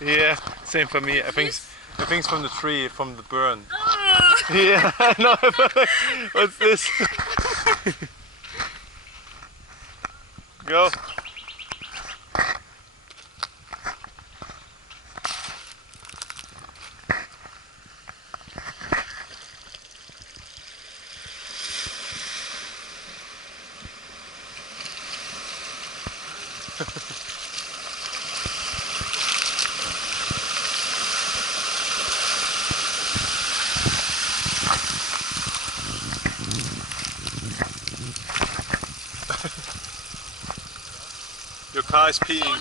Yeah, same for me. I think it's from the tree, from the burn. Oh. Yeah, I know. What's this? Go. Your car is peeing.